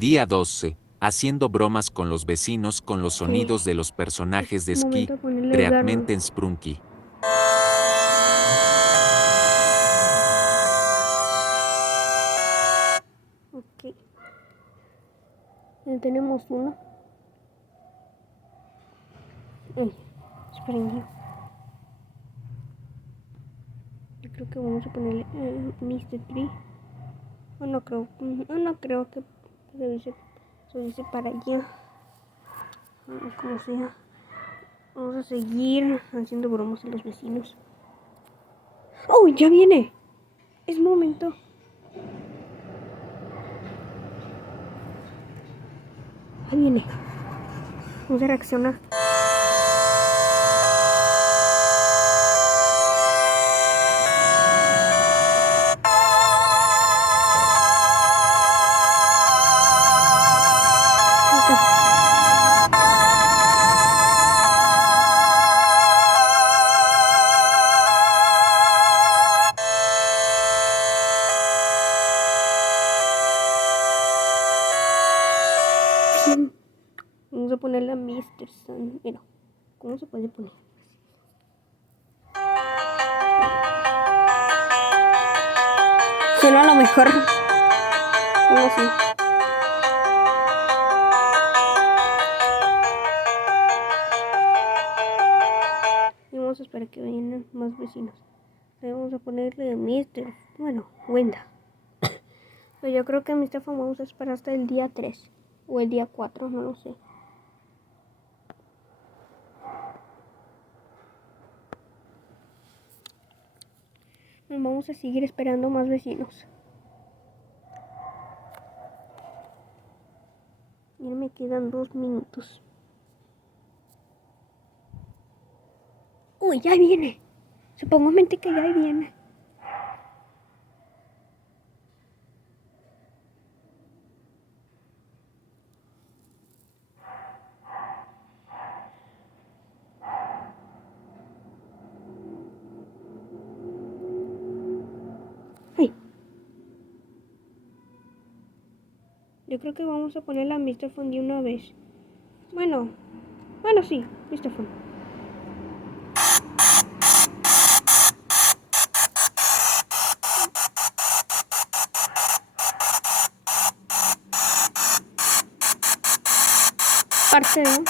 Día 12. Haciendo bromas con los vecinos con los sonidos de los personajes de Ski, Momento de ponerle Treatmenten Sprunky. Ok. Ya tenemos uno. Esperen. Yo creo que vamos a ponerle Mr. Tree. No creo que se dice para allá. Como sea. Vamos a seguir haciendo bromas a los vecinos. ¡Oh! ¡Ya viene! Es momento. Ya viene. Vamos a reaccionar. Vamos a ponerle a Mr. Sun. Mira, ¿cómo se puede poner? Suena a lo mejor. Algo así. Y vamos a esperar que vengan más vecinos. Le vamos a ponerle Mr. Bueno, Wenda. Pero yo creo que Mr. Fan vamos a esperar hasta el día 3. O el día 4, no lo sé. Vamos a seguir esperando más vecinos. Ya me quedan 2 minutos. Uy, ya viene. Supongamente que ya viene. Ay. Yo creo que vamos a poner la Mr. Phone de una vez. Bueno, sí, Mr. Phone. Parte, ¿no?